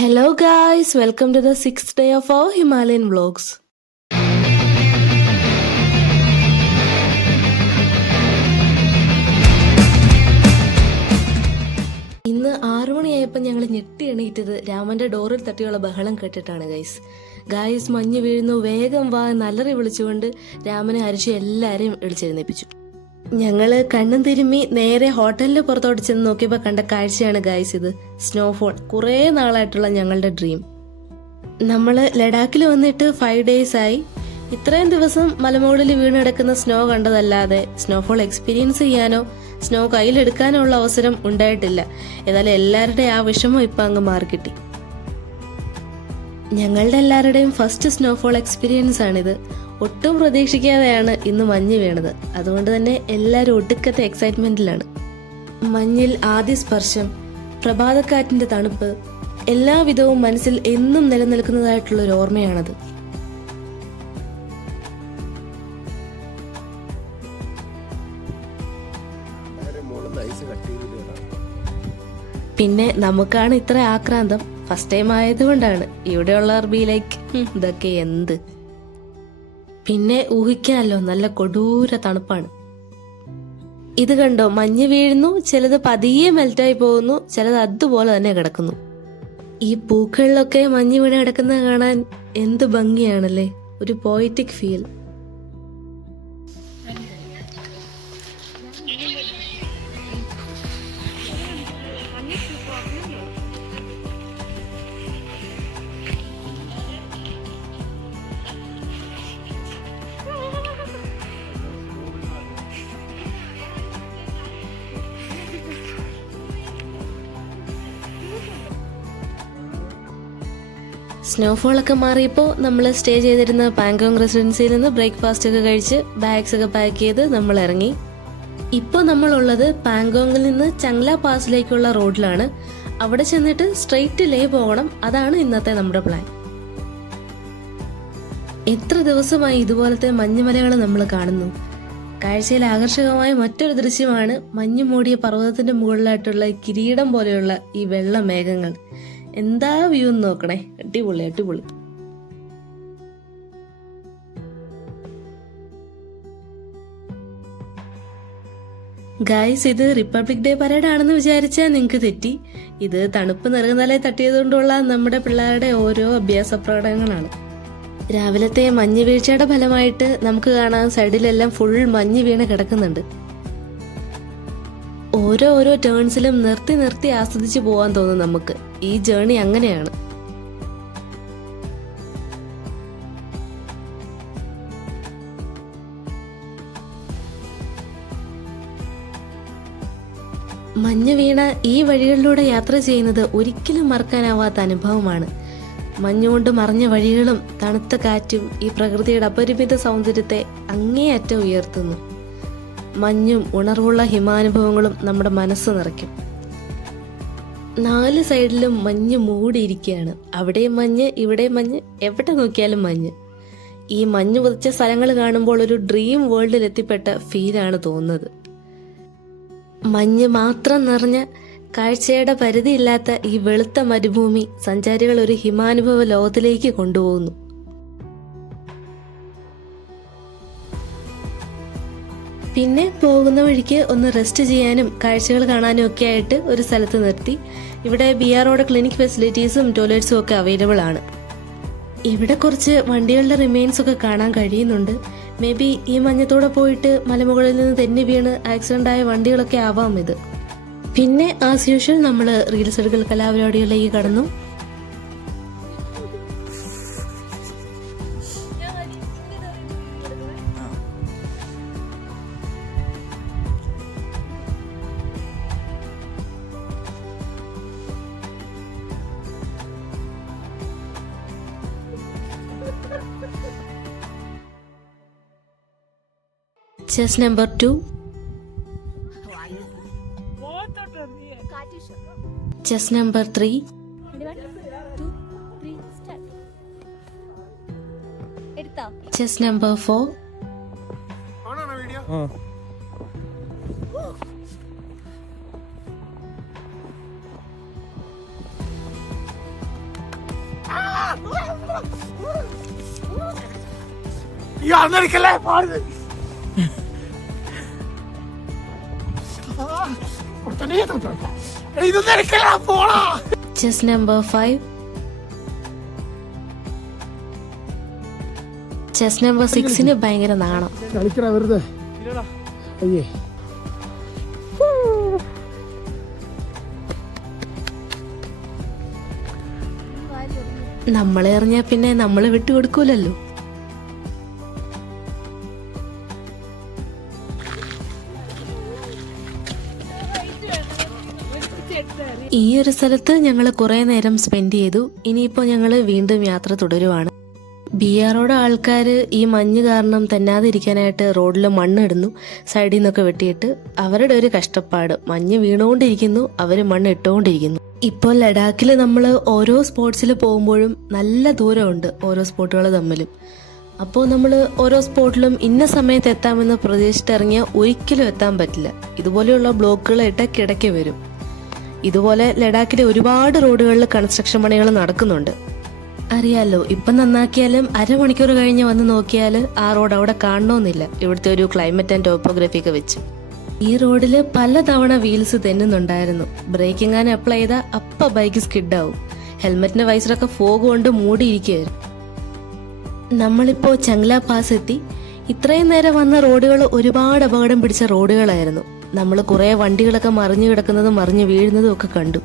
Hello guys, welcome to the 6th day of our Himalayan vlogs. ഇന്ന് 6 മണിയായപ്പോൾ ഞങ്ങൾ ഞെട്ടി എണീറ്റത് രാമന്റെ ഡോറിൽ തട്ടിയുള്ള ബഹളം കേട്ടിട്ടാണ് ഗായ്സ് മഞ്ഞ് വീഴുന്നു, വേഗം വാ നല്ലറി വിളിച്ചുകൊണ്ട് രാമനെ അരിച്ച് എല്ലാരെയും വിളിച്ചെഴുന്നേപ്പിച്ചു. ഞങ്ങള് കണ്ണും തിരുമ്മി നേരെ ഹോട്ടലിന് പുറത്തോട്ട് ചെന്ന് നോക്കിയപ്പോൾ കണ്ട കാഴ്ചയാണ് ഗായ്സ് ഇത്. സ്നോഫോൾ, കുറേ നാളായിട്ടുള്ള ഞങ്ങളുടെ ഡ്രീം. നമ്മള് ലഡാക്കിൽ വന്നിട്ട് 5 days ആയി. ഇത്രയും ദിവസം മലമുകളിൽ വീണെടുക്കുന്ന സ്നോ കണ്ടതല്ലാതെ സ്നോഫോൾ എക്സ്പീരിയൻസ് ചെയ്യാനോ സ്നോ കയ്യിലെടുക്കാനോ ഉള്ള അവസരം ഉണ്ടായിട്ടില്ല. ഏതായാലും എല്ലാവരുടെയും ആ വിഷമം ഇപ്പം അങ്ങ് മാറിക്കിട്ടി. ഞങ്ങളുടെ എല്ലാവരുടെയും ഫസ്റ്റ് സ്നോഫോൾ എക്സ്പീരിയൻസ് ആണിത്. ഒട്ടും പ്രതീക്ഷിക്കാതെയാണ് ഇന്ന് മഞ്ഞ് വീണത്. അതുകൊണ്ട് തന്നെ എല്ലാവരും ഒടുക്കത്തെ എക്സൈറ്റ്മെന്റിലാണ്. മഞ്ഞിൽ ആദ്യ സ്പർശം, പ്രഭാതക്കാറ്റിന്റെ തണുപ്പ്, എല്ലാവിധവും മനസ്സിൽ എന്നും നിലനിൽക്കുന്നതായിട്ടുള്ള ഒരു ഓർമ്മയാണത്. പിന്നെ നമുക്കാണ് ഇത്ര ആക്രാന്തം. ഫസ്റ്റ് ടൈം ആയതുകൊണ്ടാണ്. ഇവിടെയുള്ളവർ ബി ലൈക്ക് ഇതൊക്കെ എന്ത്. പിന്നെ ഊഹിക്കാമല്ലോ, നല്ല കൊടൂര തണുപ്പാണ്. ഇത് കണ്ടോ, മഞ്ഞ് വീഴുന്നു, ചിലത് പതിയെ മെൽറ്റായി പോകുന്നു, ചിലത് അതുപോലെ തന്നെ കിടക്കുന്നു. ഈ പൂക്കളിലൊക്കെ മഞ്ഞ് വീണ് കിടക്കുന്നത് കാണാൻ എന്ത് ഭംഗിയാണല്ലേ, ഒരു പോയറ്റിക് ഫീൽ. സ്നോഫോളൊക്കെ മാറിയപ്പോൾ നമ്മൾ സ്റ്റേ ചെയ്തിരുന്ന പാങ്കോങ് റെസിഡൻസിയിൽ നിന്ന് ബ്രേക്ക്ഫാസ്റ്റ് ഒക്കെ കഴിച്ച് ബാഗ്സ് ഒക്കെ പാക്ക് ചെയ്ത് നമ്മൾ ഇറങ്ങി. ഇപ്പോൾ നമ്മളുള്ളത് പാങ്കോങ്ങിൽ നിന്ന് ചങ്ല പാസിലേക്കുള്ള റോഡിലാണ്. അവിടെ ചെന്നിട്ട് സ്ട്രെയിറ്റ് ലേ പോകണം. അതാണ് ഇന്നത്തെ നമ്മുടെ പ്ലാൻ. എത്ര ദിവസമായി ഇതുപോലത്തെ മഞ്ഞുമലകൾ നമ്മൾ കാണുന്നു. കാഴ്ചയിൽ ആകർഷകമായ മറ്റൊരു ദൃശ്യമാണ് മഞ്ഞു മൂടിയ പർവ്വതത്തിന്റെ മുകളിലായിട്ടുള്ള കിരീടം പോലെയുള്ള ഈ വെള്ള മേഘങ്ങൾ. എന്താ വ്യൂ എന്ന് നോക്കണേ, അടിപൊളി അടിപൊളി. ഗായ്സ്, ഇത് റിപ്പബ്ലിക് ഡേ പരേഡ് ആണെന്ന് വിചാരിച്ചാൽ നിങ്ങൾക്ക് തെറ്റി. ഇത് തണുപ്പ് നിറകുന്നതലെ തട്ടിയതുകൊണ്ടുള്ള നമ്മുടെ പിള്ളേരുടെ ഓരോ അഭ്യാസ പ്രകടനങ്ങളാണ്. രാവിലത്തെ മഞ്ഞ് വീഴ്ചയുടെ ഫലമായിട്ട് നമുക്ക് കാണാൻ സൈഡിലെല്ലാം ഫുൾ മഞ്ഞ് വീണ് കിടക്കുന്നുണ്ട്. ഓരോ ടേൺസിലും നിർത്തി നിർത്തി ആസ്വദിച്ചു പോവാൻ തോന്നും നമുക്ക്. ഈ ജേർണി അങ്ങനെയാണ്. മഞ്ഞ് വീണ ഈ വഴികളിലൂടെ യാത്ര ചെയ്യുന്നത് ഒരിക്കലും മറക്കാനാവാത്ത അനുഭവമാണ്. മഞ്ഞുകൊണ്ട് മറഞ്ഞ വഴികളും തണുത്ത കാറ്റും ഈ പ്രകൃതിയുടെ അപരിമിത സൗന്ദര്യത്തെ അങ്ങേയറ്റം ഉയർത്തുന്നു. മഞ്ഞും ഉണർവുള്ള ഹിമാനുഭവങ്ങളും നമ്മുടെ മനസ്സ് നിറയ്ക്കും. 4 സൈഡിലും മഞ്ഞ് മൂടിയിരിക്കുകയാണ്. അവിടെയും മഞ്ഞ്, ഇവിടെയും മഞ്ഞ്, എവിടെ നോക്കിയാലും മഞ്ഞ്. ഈ മഞ്ഞ് പുതച്ച സ്ഥലങ്ങൾ കാണുമ്പോൾ ഒരു ഡ്രീം വേൾഡിൽ എത്തിപ്പെട്ട ഫീലാണ് തോന്നുന്നത്. മഞ്ഞ് മാത്രം നിറഞ്ഞ കാഴ്ചയുടെ പരിധിയില്ലാത്ത ഈ വെളുത്ത മരുഭൂമി സഞ്ചാരികൾ ഒരു ഹിമാനുഭവ ലോകത്തിലേക്ക് കൊണ്ടുപോകുന്നു. പിന്നെ പോകുന്ന വഴിക്ക് ഒന്ന് റെസ്റ്റ് ചെയ്യാനും കാഴ്ചകൾ കാണാനും ഒക്കെ ആയിട്ട് ഒരു സ്ഥലത്ത് നിർത്തി. ഇവിടെ BROയുടെ ക്ലിനിക് ഫെസിലിറ്റീസും ടോയ്ലറ്റ്സും ഒക്കെ അവൈലബിൾ ആണ്. ഇവിടെ കുറച്ച് വണ്ടികളുടെ റിമെയിൻസ് ഒക്കെ കാണാൻ കഴിയുന്നുണ്ട്. മേ ബി ഈ മഞ്ഞത്തോടെ പോയിട്ട് മലമുകളിൽ നിന്ന് തെന്നി വീണ് ആക്സിഡന്റ് ആയ വണ്ടികളൊക്കെ ആവാം ഇത്. പിന്നെ ആസ് യൂഷ്വൽ നമ്മൾ റീൽസ് എടുക്കൽ കലാപരിപാടികളിലേക്ക് കടന്നു. Chess number 2, chess number 3, chess number 4, Chess number 5. Chess number 6 ഭയങ്കര നാണം. നമ്മളെ എറിഞ്ഞാ പിന്നെ നമ്മളെ വിട്ടുകൊടുക്കൂലല്ലോ. ഈ ഒരു സ്ഥലത്ത് ഞങ്ങൾ കുറെ നേരം സ്പെൻഡ് ചെയ്തു. ഇനിയിപ്പോ ഞങ്ങൾ വീണ്ടും യാത്ര തുടരുവാണ്. ബിആറോടെ ആൾക്കാർ ഈ മഞ്ഞ് കാരണം തന്നാതിരിക്കാനായിട്ട് റോഡിൽ മണ്ണിടുന്നു, സൈഡിൽ നിന്നൊക്കെ വെട്ടിയിട്ട്. അവരുടെ ഒരു കഷ്ടപ്പാട്, മഞ്ഞ് വീണുകൊണ്ടിരിക്കുന്നു, അവർ മണ്ണ് ഇട്ടുകൊണ്ടിരിക്കുന്നു. ഇപ്പോൾ ലഡാക്കിൽ നമ്മൾ ഓരോ സ്പോട്സിൽ പോകുമ്പോഴും നല്ല ദൂരമുണ്ട് ഓരോ സ്പോട്ടുകൾ തമ്മിലും. അപ്പോൾ നമ്മൾ ഓരോ സ്പോട്ടിലും ഇന്ന സമയത്ത് എത്താമെന്ന് പ്രതീക്ഷിച്ചിറങ്ങിയാൽ ഒരിക്കലും എത്താൻ പറ്റില്ല. ഇതുപോലെയുള്ള ബ്ലോക്കുകൾ ഇടയ്ക്കിടയ്ക്ക് വരും. ഇതുപോലെ ലഡാക്കിലെ ഒരുപാട് റോഡുകളിൽ കൺസ്ട്രക്ഷൻ പണികൾ നടക്കുന്നുണ്ട്. അറിയാലോ, ഇപ്പം നന്നാക്കിയാലും അരമണിക്കൂർ കഴിഞ്ഞ് വന്ന് നോക്കിയാൽ ആ റോഡ് അവിടെ കാണണമെന്നില്ല, ഇവിടുത്തെ ഒരു ക്ലൈമറ്റ് ആൻഡ് ടോപ്പോഗ്രഫി ഒക്കെ വെച്ച്. ഈ റോഡിൽ പലതവണ വീൽസ് തെന്നുന്നുണ്ടായിരുന്നു. ബ്രേക്കിംഗ് ആൻഡ് അപ്ലൈ ചെയ്താൽ അപ്പ ബൈക്ക് സ്കിഡാവും. ഹെൽമെറ്റിന്റെ വൈസറൊക്കെ ഫോഗ് കൊണ്ട് മൂടിയിരിക്കുകയായിരുന്നു. നമ്മളിപ്പോ ചങ്ല പാസ് എത്തി. ഇത്രയും നേരം വന്ന റോഡുകൾ ഒരുപാട് അപകടം പിടിച്ച റോഡുകളായിരുന്നു. നമ്മൾ കുറെ വണ്ടികളൊക്കെ മറിഞ്ഞു കിടക്കുന്നതും മറിഞ്ഞു വീഴുന്നതും ഒക്കെ കണ്ടു.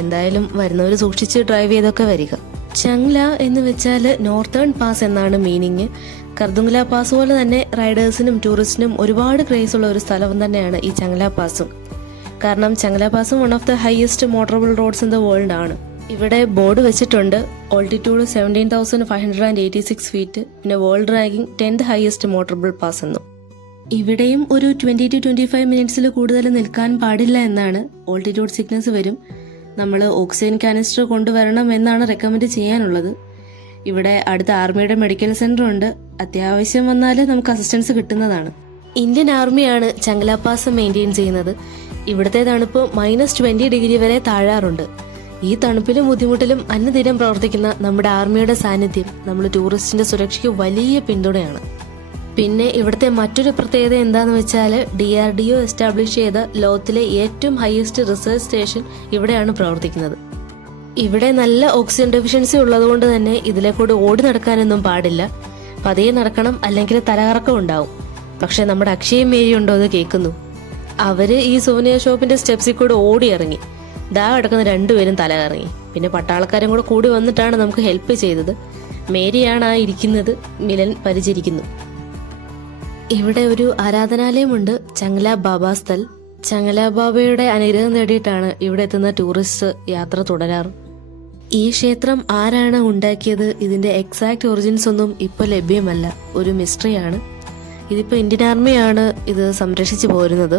എന്തായാലും വരുന്നവർ സൂക്ഷിച്ച് ഡ്രൈവ് ചെയ്തൊക്കെ വരിക. ചങ്ല എന്ന് വെച്ചാൽ നോർത്തേൺ പാസ് എന്നാണ് മീനിങ്. കർദുങ്ല പാസ് പോലെ തന്നെ റൈഡേഴ്സിനും ടൂറിസ്റ്റിനും ഒരുപാട് ക്രേസ് ഉള്ള ഒരു സ്ഥലം തന്നെയാണ് ഈ ചങ്ല പാസും. കാരണം ചങ്ല പാസും one of the highest motorable roads in the world ആണ്. ഇവിടെ ബോർഡ് വെച്ചിട്ടുണ്ട്, ഓൾട്ടിറ്റ്യൂഡ് 17,586 ഫീറ്റ്, പിന്നെ world ranking 10th highest motorable pass എന്നും. ഇവിടെയും ഒരു 20 to 25 മിനിറ്റ്സിൽ കൂടുതൽ നിൽക്കാൻ പാടില്ല എന്നാണ്. ഓൾട്ടിറ്റ്യൂഡ് സിക്നസ് വരും. നമ്മൾ ഓക്സിജൻ കാനിസ്റ്റർ കൊണ്ടുവരണം എന്നാണ് റെക്കമെൻഡ് ചെയ്യാനുള്ളത്. ഇവിടെ അടുത്ത ആർമിയുടെ മെഡിക്കൽ സെന്റർ ഉണ്ട്. അത്യാവശ്യം വന്നാൽ നമുക്ക് അസിസ്റ്റൻസ് കിട്ടുന്നതാണ്. ഇന്ത്യൻ ആർമിയാണ് ചങ്ല പാസ് മെയിൻറ്റെയിൻ ചെയ്യുന്നത്. ഇവിടുത്തെ തണുപ്പ് -20 ഡിഗ്രി വരെ താഴാറുണ്ട്. ഈ തണുപ്പിലും ബുദ്ധിമുട്ടിലും അന്നദിനം പ്രവർത്തിക്കുന്ന നമ്മുടെ ആർമിയുടെ സാന്നിധ്യം നമ്മൾ ടൂറിസ്റ്റിന്റെ സുരക്ഷയ്ക്ക് വലിയ പിന്തുണയാണ്. പിന്നെ ഇവിടുത്തെ മറ്റൊരു പ്രത്യേകത എന്താന്ന് വെച്ചാൽ DRDO എസ്റ്റാബ്ലിഷ് ചെയ്ത ലോകത്തിലെ ഏറ്റവും ഹയസ്റ്റ് റിസർച്ച് സ്റ്റേഷൻ ഇവിടെയാണ് പ്രവർത്തിക്കുന്നത്. ഇവിടെ നല്ല ഓക്സിജൻ ഡെഫിഷ്യൻസി ഉള്ളതുകൊണ്ട് തന്നെ ഇതിലെ കൂടെ ഓടി നടക്കാനൊന്നും പാടില്ല. പതിയെ നടക്കണം, അല്ലെങ്കിൽ തലകറക്കം ഉണ്ടാവും. പക്ഷെ നമ്മുടെ അക്ഷയും മേരി ഉണ്ടോ എന്ന് കേൾക്കുന്നു. അവര് ഈ സോനിയ ഷോപ്പിന്റെ സ്റ്റെപ്സിൽ കൂടെ ഓടി ഇറങ്ങി. ദാ കിടക്കുന്ന രണ്ടുപേരും തലകറങ്ങി. പിന്നെ പട്ടാളക്കാരും കൂടെ കൂടി വന്നിട്ടാണ് നമുക്ക് ഹെൽപ്പ് ചെയ്തത്. മേരിയാണ് ആ ഇരിക്കുന്നത്, മിലൻ പരിചരിക്കുന്നു. ഇവിടെ ഒരു ആരാധനാലയമുണ്ട്, ചങ്ല ബാബ സ്ഥൽ. ചങ്ല ബാബയുടെ അനുഗ്രഹം നേടിയിട്ടാണ് ഇവിടെ എത്തുന്ന ടൂറിസ്റ്റ് യാത്ര തുടരാറ്. ഈ ക്ഷേത്രം ആരാണ് ഉണ്ടാക്കിയത്, ഇതിന്റെ എക്സാക്ട് ഒറിജിൻസ് ഒന്നും ഇപ്പോൾ ലഭ്യമല്ല, ഒരു മിസ്റ്ററിയാണ്. ഇതിപ്പോ ഇന്ത്യൻ ആർമിയാണ് ഇത് സംരക്ഷിച്ചു പോരുന്നത്.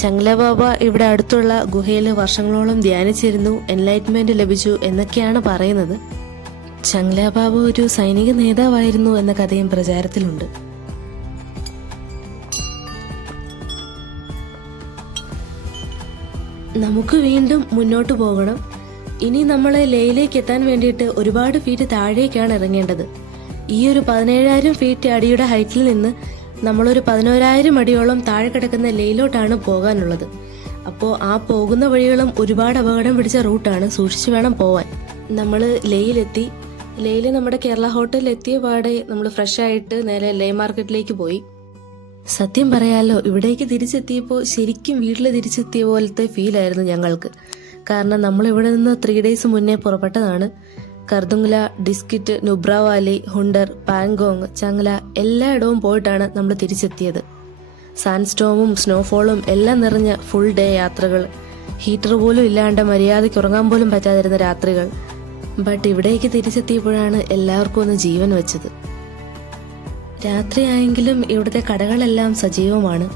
ചങ്ല ബാബ ഇവിടെ അടുത്തുള്ള ഗുഹയിൽ വർഷങ്ങളോളം ധ്യാനിച്ചിരുന്നു, എൻലൈറ്റ്മെന്റ് ലഭിച്ചു എന്നൊക്കെയാണ് പറയുന്നത്. ചങ്ല ബാബ ഒരു സൈനിക നേതാവായിരുന്നു എന്ന കഥയും പ്രചാരത്തിലുണ്ട്. നമുക്ക് വീണ്ടും മുന്നോട്ട് പോകണം. ഇനി നമ്മൾ ലേയിലേക്ക് എത്താൻ വേണ്ടിയിട്ട് ഒരുപാട് ഫീറ്റ് താഴേക്കാണ് ഇറങ്ങേണ്ടത്. ഈ ഒരു 17,000 ഫീറ്റ് അടിയുടെ ഹൈറ്റിൽ നിന്ന് നമ്മളൊരു 11,000 അടിയോളം താഴെ കിടക്കുന്ന ലേയിലോട്ടാണ് പോകാനുള്ളത്. അപ്പോൾ ആ പോകുന്ന വഴികളും ഒരുപാട് അപകടം പിടിച്ച റൂട്ടാണ്, സൂക്ഷിച്ചു വേണം പോവാൻ. നമ്മൾ ലേയിലെത്തി. ലേയിൽ നമ്മുടെ കേരള ഹോട്ടലിൽ എത്തിയ പാടെ നമ്മൾ ഫ്രഷ് ആയിട്ട് നേരെ ലേ മാർക്കറ്റിലേക്ക് പോയി. സത്യം പറയാലോ, ഇവിടേക്ക് തിരിച്ചെത്തിയപ്പോൾ ശരിക്കും വീട്ടിൽ തിരിച്ചെത്തിയ പോലത്തെ ഫീൽ ആയിരുന്നു ഞങ്ങൾക്ക്. കാരണം നമ്മൾ ഇവിടെ നിന്ന് 3 days മുന്നേ പുറപ്പെട്ടതാണ്. കർദുങ്ല, ഡിസ്കിറ്റ്, നുബ്ര വാലി, ഹുണ്ടർ, പാങ്കോങ്, ചങ്ല എല്ലായിടവും പോയിട്ടാണ് നമ്മൾ തിരിച്ചെത്തിയത്. സാൻഡ്സ്റ്റോമും സ്നോഫോളും എല്ലാം നിറഞ്ഞ ഫുൾ ഡേ യാത്രകൾ. ഹീറ്റർ പോലും ഇല്ലാണ്ട് മര്യാദയ്ക്ക് ഉറങ്ങാൻ പോലും പറ്റാതിരുന്ന രാത്രികൾ. ബട്ട് ഇവിടേക്ക് തിരിച്ചെത്തിയപ്പോഴാണ് എല്ലാവർക്കും ഒന്ന് ജീവൻ വെച്ചത്. രാത്രിയായെങ്കിലും ഇവിടുത്തെ കടകളെല്ലാം സജീവമാണ്.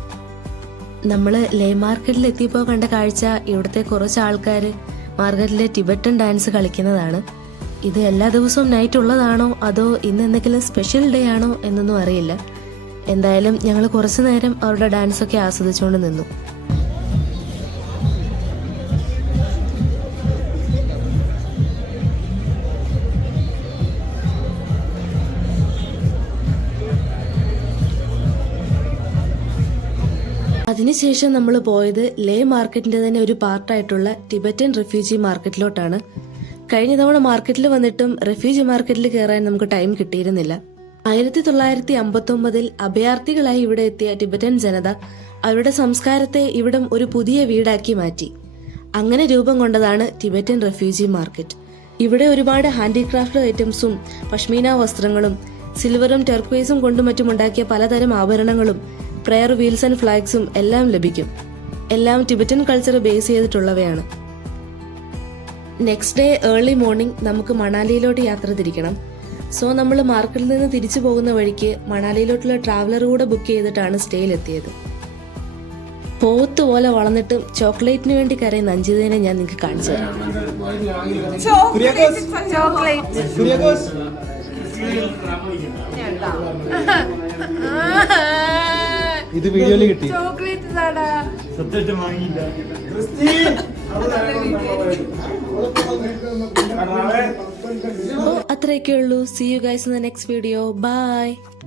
നമ്മൾ ലേ മാർക്കറ്റിൽ എത്തിയപ്പോൾ കണ്ട കാഴ്ച ഇവിടുത്തെ കുറച്ച് ആൾക്കാർ മാർക്കറ്റിലെ ടിബറ്റൻ ഡാൻസ് കളിക്കുന്നതാണ്. ഇത് എല്ലാ ദിവസവും നൈറ്റ് ഉള്ളതാണോ അതോ ഇന്ന് എന്തെങ്കിലും സ്പെഷ്യൽ ഡേ ആണോ എന്നൊന്നും അറിയില്ല. എന്തായാലും ഞങ്ങൾ കുറച്ചു നേരം അവരുടെ ഡാൻസൊക്കെ ആസ്വദിച്ചുകൊണ്ട് നിന്നു. അതിനുശേഷം നമ്മൾ പോയത് ലേ മാർക്കറ്റിന്റെ തന്നെ ഒരു പാർട്ടായിട്ടുള്ള ടിബറ്റൻ റെഫ്യൂജി മാർക്കറ്റിലോട്ടാണ്. കഴിഞ്ഞ തവണ മാർക്കറ്റിൽ വന്നിട്ടും റെഫ്യൂജി മാർക്കറ്റിൽ കയറാൻ നമുക്ക് ടൈം കിട്ടിയിരുന്നില്ല. 1959 അഭയാർത്ഥികളായി ഇവിടെ എത്തിയ ടിബറ്റൻ ജനത അവരുടെ സംസ്കാരത്തെ ഇവിടം ഒരു പുതിയ വീടാക്കി മാറ്റി. അങ്ങനെ രൂപം കൊണ്ടതാണ് ടിബറ്റൻ റെഫ്യൂജി മാർക്കറ്റ്. ഇവിടെ ഒരുപാട് ഹാൻഡിക്രാഫ്റ്റ് ഐറ്റംസും പഷ്മീന വസ്ത്രങ്ങളും സിൽവറും ടെർക്വൈസും കൊണ്ടും മറ്റുമുണ്ടാക്കിയ പലതരം ആഭരണങ്ങളും പ്രയർ വീൽസ് ആൻഡ് ഫ്ലാഗ്സും എല്ലാം ലഭിക്കും. എല്ലാം ടിബറ്റൻ കൾച്ചർ ബേസ് ചെയ്തിട്ടുള്ളവയാണ്. നെക്സ്റ്റ് ഡേ ഏർലി മോർണിംഗ് നമുക്ക് മണാലിയിലോട്ട് യാത്ര തിരിക്കണം. സോ നമ്മൾ മാർക്കറ്റിൽ നിന്ന് തിരിച്ചു പോകുന്ന വഴിക്ക് മണാലിയിലോട്ടുള്ള ട്രാവലർ കൂടെ ബുക്ക് ചെയ്തിട്ടാണ് സ്റ്റേയിലെത്തിയത്. പോത്ത് പോലെ വളർന്നിട്ടും ചോക്ലേറ്റിന് വേണ്ടി കരയുന്ന അഞ്ജിതനെ ഞാൻ നിങ്ങൾക്ക് കാണിച്ചു തരാം. ഇത് വീഡിയോയിൽ കിട്ടി. അത്രയൊക്കെ ഉള്ളൂ. See you guys in the next video. By.